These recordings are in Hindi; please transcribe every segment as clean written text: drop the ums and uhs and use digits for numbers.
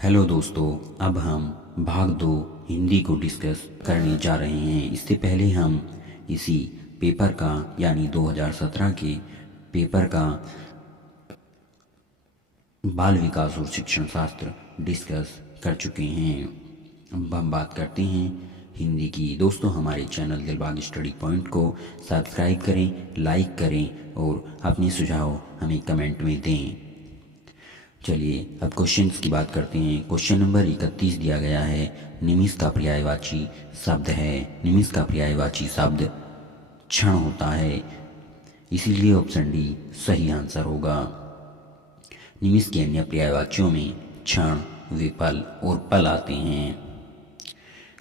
हेलो दोस्तों, अब हम भाग दो हिंदी को डिस्कस करने जा रहे हैं। इससे पहले हम इसी पेपर का यानी 2017 के पेपर का बाल विकास और शिक्षण शास्त्र डिस्कस कर चुके हैं। अब हम बात करते हैं हिंदी की। दोस्तों, हमारे चैनल दिलबाग स्टडी पॉइंट को सब्सक्राइब करें, लाइक करें और अपने सुझाव हमें कमेंट में दें। चलिए अब क्वेश्चंस की बात करते हैं। क्वेश्चन नंबर 31 दिया गया है। निमिष का पर्यायवाची शब्द है। निमिष का पर्यायवाची शब्द क्षण होता है, इसीलिए ऑप्शन डी सही आंसर होगा। निमिष के अन्य पर्यायवाचियों में क्षण, विपल और पल आते हैं।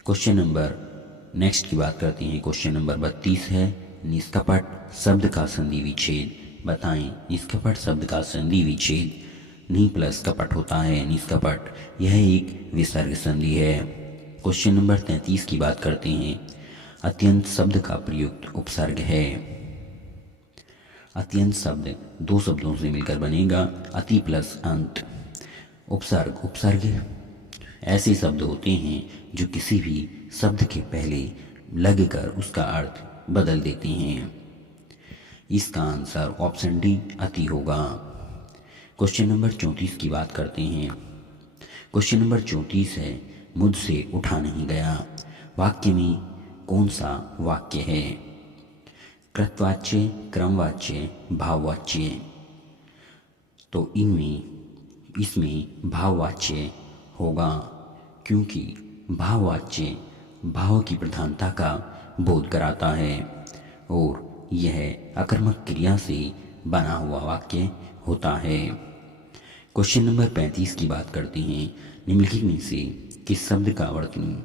क्वेश्चन नंबर नेक्स्ट की बात करते हैं। क्वेश्चन नंबर 32 है। निष्कपट शब्द का संधि विच्छेद बताएं। निष्कपट शब्द का संधि विच्छेद नि प्लस कपट होता है। निष्कपट यह एक विसर्ग संधि है। क्वेश्चन नंबर 33 की बात करते हैं। अत्यंत शब्द का प्रयुक्त उपसर्ग है। अत्यंत शब्द दो शब्दों से मिलकर बनेगा, अति प्लस अंत। उपसर्ग ऐसे शब्द होते हैं जो किसी भी शब्द के पहले लगकर उसका अर्थ बदल देते हैं। इसका आंसर ऑप्शन डी अति होगा। क्वेश्चन नंबर 34 की बात करते हैं। क्वेश्चन नंबर 34 है। मुझसे उठा नहीं गया वाक्य में कौन सा वाक्य है? कृतवाच्य, क्रमवाच्य, भाववाच्य। तो इसमें भाववाच्य होगा, क्योंकि भाववाच्य भाव की प्रधानता का बोध कराता है और यह आकर्मक क्रिया से बना हुआ वाक्य होता है। क्वेश्चन नंबर 35 की बात करते हैं। निम्नलिखित में से किस शब्द का वर्तनी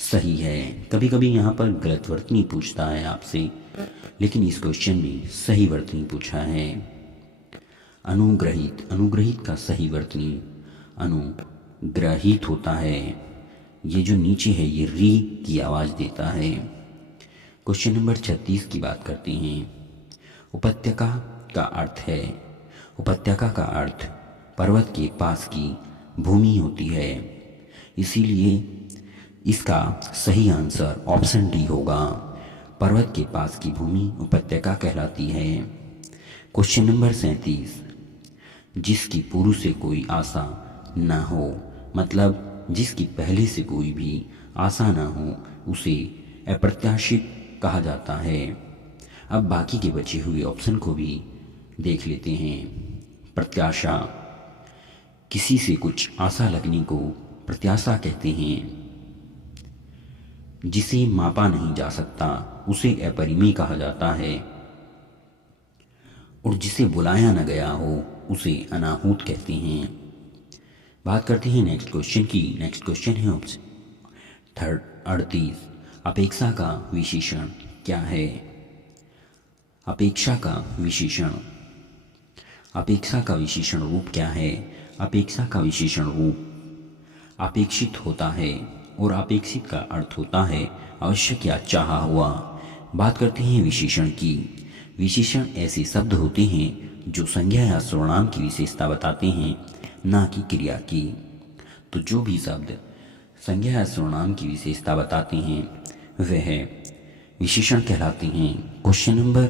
सही है? कभी कभी यहाँ पर गलत वर्तनी पूछता है आपसे, लेकिन इस क्वेश्चन में सही वर्तनी पूछा है। अनुग्रहित, अनुग्रहित का सही वर्तनी अनुग्रहित होता है। ये जो नीचे है ये री की आवाज़ देता है। क्वेश्चन नंबर 36 की बात करते हैं। उपत्यका का अर्थ है। उपत्यका का अर्थ पर्वत के पास की भूमि होती है, इसीलिए इसका सही आंसर ऑप्शन डी होगा। पर्वत के पास की भूमि उपत्यका कहलाती है। Question number 37। जिसकी पूर्व से कोई आशा ना हो, मतलब जिसकी पहले से कोई भी आशा ना हो, उसे अप्रत्याशित कहा जाता है। अब बाकी के बचे हुए ऑप्शन को भी देख लेते हैं। प्रत्याशा, किसी से कुछ आशा लगने को प्रत्याशा कहते हैं। जिसे मापा नहीं जा सकता उसे अपरिमेय कहा जाता है, और जिसे बुलाया न गया हो उसे अनाहूत कहते हैं। बात करते हैं नेक्स्ट क्वेश्चन की। नेक्स्ट क्वेश्चन है ऑप्शन 38। अपेक्षा का विशेषण क्या है? अपेक्षा का विशेषण, अपेक्षा का विशेषण रूप क्या है? अपेक्षा का विशेषण रूप अपेक्षित होता है, और अपेक्षित का अर्थ होता है आवश्यक या चाहा हुआ। बात करते हैं विशेषण की। विशेषण ऐसे शब्द होते हैं जो संज्ञा या सर्वनाम की विशेषता बताते हैं, ना कि क्रिया की। तो जो भी शब्द संज्ञा या सर्वनाम की विशेषता बताते हैं वह विशेषण कहलाते हैं। क्वेश्चन नंबर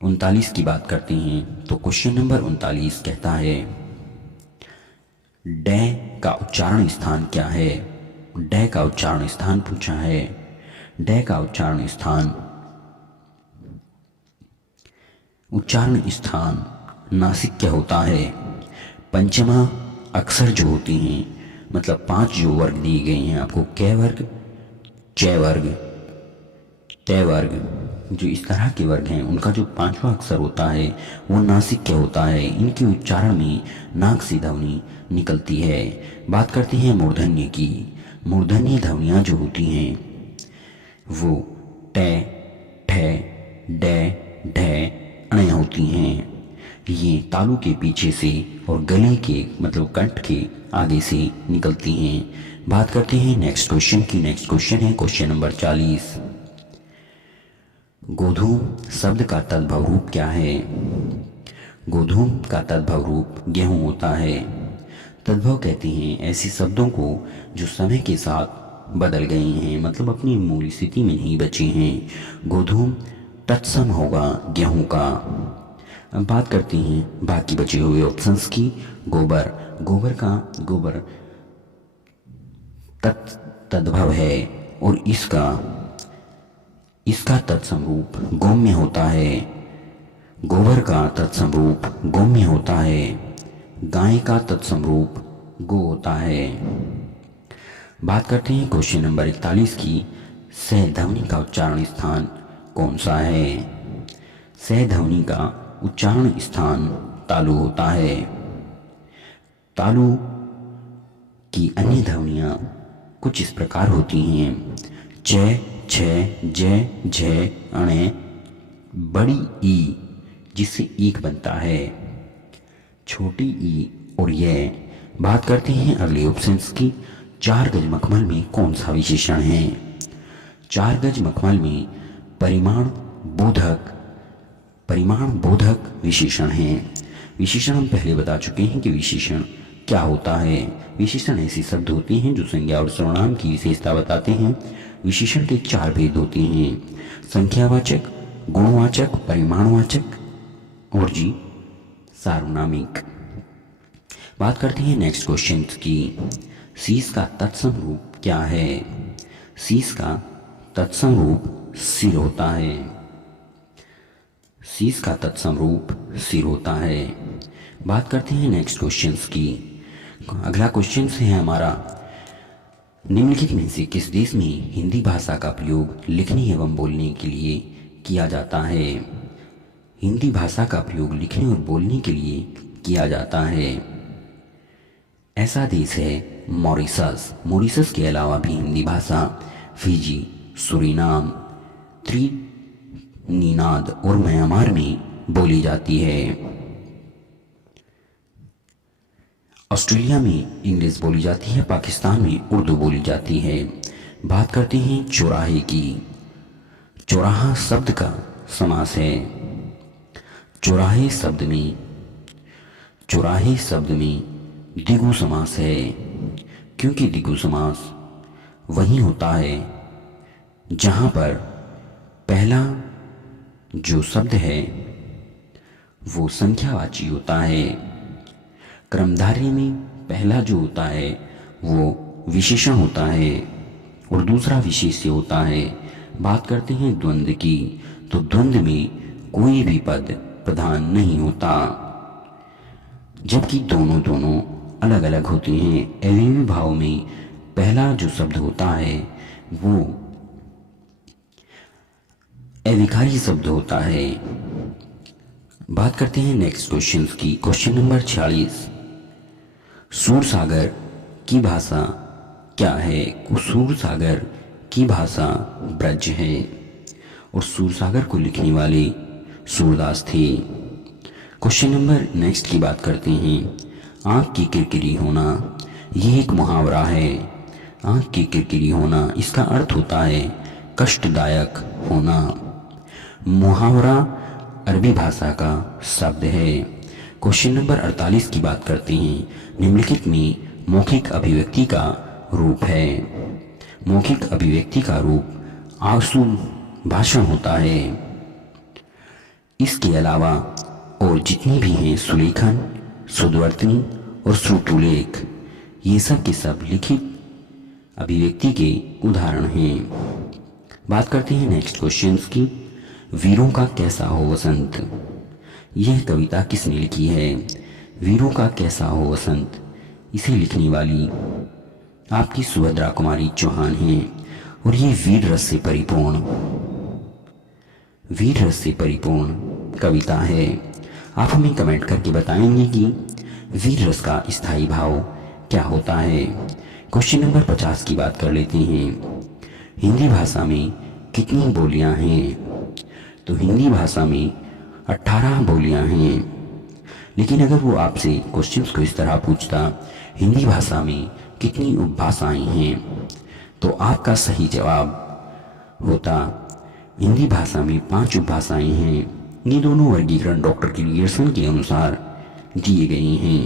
39 की बात करते हैं। तो क्वेश्चन नंबर 39 कहता है, डै का उच्चारण स्थान क्या है? डै का उच्चारण स्थान पूछा है। डै का उच्चारण स्थान नासिक्य होता है। पंचमा अक्षर जो होते हैं, मतलब 5 जो वर्ग दिए गए हैं आपको, कै वर्ग, चै वर्ग, तय वर्ग, जो इस तरह के वर्ग हैं उनका जो 5वां अक्षर होता है वो नासिक्य होता है। इनके उच्चारण में नाक से ध्वनि निकलती है। बात करते हैं मूर्धन्य की। मूर्धन्य ध्वनियाँ जो होती हैं वो ट, ठ, ड, ढ, अण होती हैं। ये तालु के पीछे से और गले के मतलब कंठ के आगे से निकलती हैं। बात करते हैं नेक्स्ट क्वेश्चन की। नेक्स्ट क्वेश्चन है क्वेश्चन नंबर 40। गोधूम शब्द का तद्भव रूप क्या है? गोधूम का तद्भव रूप गेहूं होता है। तद्भव कहते हैं ऐसे शब्दों को जो समय के साथ बदल गए हैं, मतलब अपनी मूल स्थिति में नहीं बचे हैं। गोधूम तत्सम होगा गेहूं का। अब बात करते हैं बाकी बचे हुए ऑप्शंस की। गोबर, गोबर तद्भव है और इसका तत्समरूप गौम्य होता है। गोबर का तत्समरूप गौम्य होता है। गाय का तत्समरूप गो होता है। बात करते हैं क्वेश्चन नंबर 41 की। सह ध्वनि का उच्चारण स्थान कौन सा है? सह ध्वनि का उच्चारण स्थान तालु होता है। तालु की अन्य ध्वनियाँ कुछ इस प्रकार होती हैं। च, छ, ज, झ, अणे, बड़ी ई जिससे ईक बनता है, छोटी ई और यह। बात करते हैं अगले ऑप्शंस की। 4 गज मखमल में कौन सा विशेषण है? 4 गज मखमल में परिमाण बोधक विशेषण है। विशेषण हम पहले बता चुके हैं कि विशेषण क्या होता है। विशेषण ऐसे शब्द होते हैं जो संज्ञा और सर्वनाम की विशेषता बताते हैं। विशेषण के 4 भेद होते हैं: संख्यावाचक, गुणवाचक, परिमाणवाचक और जी सार्वनामिक। बात करते हैं नेक्स्ट क्वेश्चन की। शीश का तत्सम रूप क्या है? शीश का तत्सम रूप सिर होता है। शीश का तत्सम रूप सिर होता है। बात करते हैं नेक्स्ट क्वेश्चंस की। अगला क्वेश्चन है हमारा, निम्नलिखित में से किस देश में हिंदी भाषा का प्रयोग लिखने एवं बोलने के लिए किया जाता है? हिंदी भाषा का प्रयोग लिखने और बोलने के लिए किया जाता है। ऐसा देश है मॉरिशस। मॉरिशस के अलावा भी हिंदी भाषा फिजी, सूरीनाम, त्रिनिदाद और म्यांमार में बोली जाती है। ऑस्ट्रेलिया में इंग्लिश बोली जाती है। पाकिस्तान में उर्दू बोली जाती है। बात करते हैं चौराहे की। चौराहा शब्द का समास है। चौराहे शब्द में द्विगु समास है, क्योंकि द्विगु समास वही होता है जहाँ पर पहला जो शब्द है वो संख्यावाची होता है। क्रमधारय में पहला जो होता है वो विशेषण होता है और दूसरा विशेष्य होता है। बात करते हैं द्वंद्व की, तो द्वंद्व में कोई भी पद प्रधान नहीं होता, जबकि दोनों अलग अलग होते हैं। अवयवी भाव में पहला जो शब्द होता है वो अविकारी शब्द होता है। बात करते हैं नेक्स्ट क्वेश्चन की। क्वेश्चन नंबर 46, सूरसागर की भाषा क्या है? सूरसागर की भाषा ब्रज है और सूरसागर को लिखने वाले सूरदास थे। क्वेश्चन नंबर नेक्स्ट की बात करते हैं। आँख की किरकिरी होना, यह एक मुहावरा है। आँख की किरकिरी होना, इसका अर्थ होता है कष्टदायक होना। मुहावरा अरबी भाषा का शब्द है। क्वेश्चन नंबर 48 की बात करते हैं। निम्नलिखित में मौखिक अभिव्यक्ति का रूप है। मौखिक अभिव्यक्ति का रूप आशु भाषण होता है। इसके अलावा और जितनी भी हैं सुलेखन, शुद्धवर्तनी और श्रुतुलेख, ये सब के सब लिखित अभिव्यक्ति के उदाहरण हैं। बात करते हैं नेक्स्ट क्वेश्चंस की। वीरों का कैसा हो वसंत, यह कविता किसने लिखी है? वीरों का कैसा हो वसंत, इसे लिखने वाली आपकी सुभद्रा कुमारी चौहान हैं और ये वीर रस से परिपूर्ण कविता है। आप हमें कमेंट करके बताएंगे कि वीर रस का स्थायी भाव क्या होता है। क्वेश्चन नंबर 50 की बात कर लेते हैं। हिंदी भाषा में कितनी बोलियां हैं? तो हिंदी भाषा में 18 बोलियां हैं। लेकिन अगर वो आपसे क्वेश्चंस को इस तरह पूछता, हिंदी भाषा में कितनी उपभाषाएं हैं, तो आपका सही जवाब होता हिंदी भाषा में 5 उपभाषाएं हैं। ये दोनों वर्गीकरण डॉक्टर गिलियर्सन के अनुसार दिए गए हैं।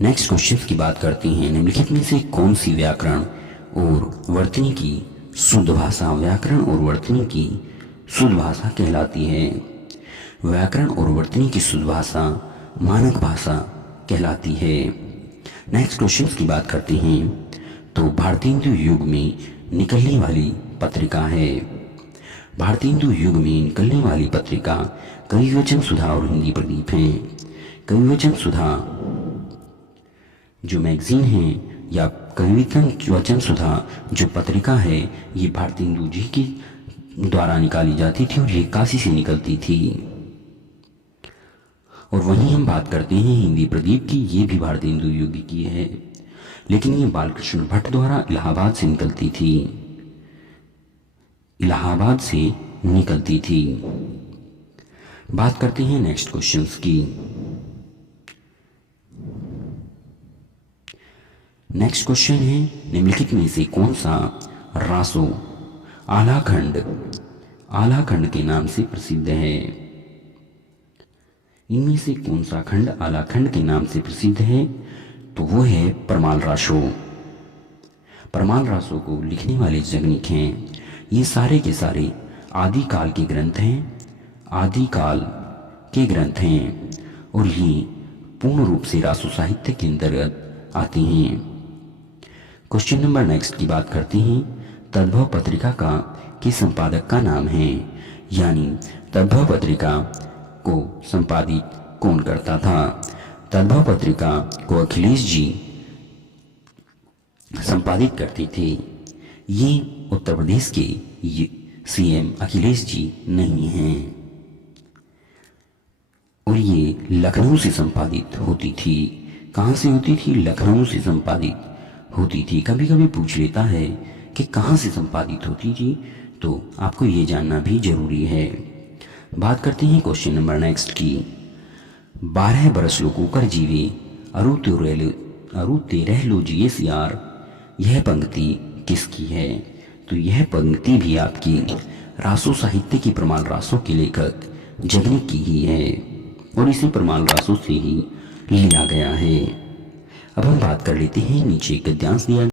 नेक्स्ट क्वेश्चन की बात करते हैं। निम्नलिखित में से कौन सी व्याकरण और वर्तनी की शुद्ध भाषा व्याकरण और वर्तनी की शुद्ध भाषा कहलाती है? व्याकरण और वर्तनी की शुद्ध भाषा मानक भाषा कहलाती है। नेक्स्ट क्वेश्चन की बात करते हैं। तो भारतेंदु युग में निकलने वाली पत्रिका है। भारतेंदु युग में निकलने वाली पत्रिका कविवचन सुधा और हिंदी प्रदीप है। कविवचन सुधा जो मैगजीन है या कविवचन सुधा जो पत्रिका है, ये भारतेंदु जी के द्वारा निकाली जाती थी और ये काशी से निकलती थी। और वहीं हम बात करते हैं हिंदी प्रदीप की, ये भी भारतेंदु युग की है, लेकिन ये बालकृष्ण भट्ट द्वारा इलाहाबाद से निकलती थी। इलाहाबाद से निकलती थी। बात करते हैं नेक्स्ट क्वेश्चंस की। नेक्स्ट क्वेश्चन है, निम्नलिखित में से कौन सा रासो आलाखंड आलाखंड के नाम से प्रसिद्ध है? इनमें से कौन सा खंड आलाखंड के नाम से प्रसिद्ध है? तो वो है परमाल रासो। परमाल रासो को लिखने वाले जगनिक हैं। ये सारे के सारे आदिकाल के ग्रंथ हैं, आदिकाल के ग्रंथ हैं और ये पूर्ण रूप से रासो साहित्य के अंतर्गत आते हैं। क्वेश्चन नंबर नेक्स्ट की बात करते हैं। तद्भव पत्रिका का के संपादक का नाम है, यानी तद्भव पत्रिका को संपादित कौन करता था? तद्भव पत्रिका को अखिलेश जी संपादित करते थे। ये उत्तर प्रदेश के सीएम अखिलेश जी नहीं हैं और ये लखनऊ से संपादित होती थी। कहाँ से होती थी? लखनऊ से संपादित होती थी। कभी कभी पूछ लेता है कि कहाँ से संपादित होती थी, तो आपको ये जानना भी जरूरी है। बात करते हैं क्वेश्चन नंबर नेक्स्ट की। 12 बरस लोगों कर जीवे अरु तेरह लो जिए सियार, यह पंक्ति किसकी है? तो यह पंक्ति भी आपकी रासो साहित्य की परमाल रासो के लेखक जगनिक की ही है और इसे परमाल रासो से ही लिया गया है। अब हम बात कर लेते हैं, नीचे गद्यांश दिया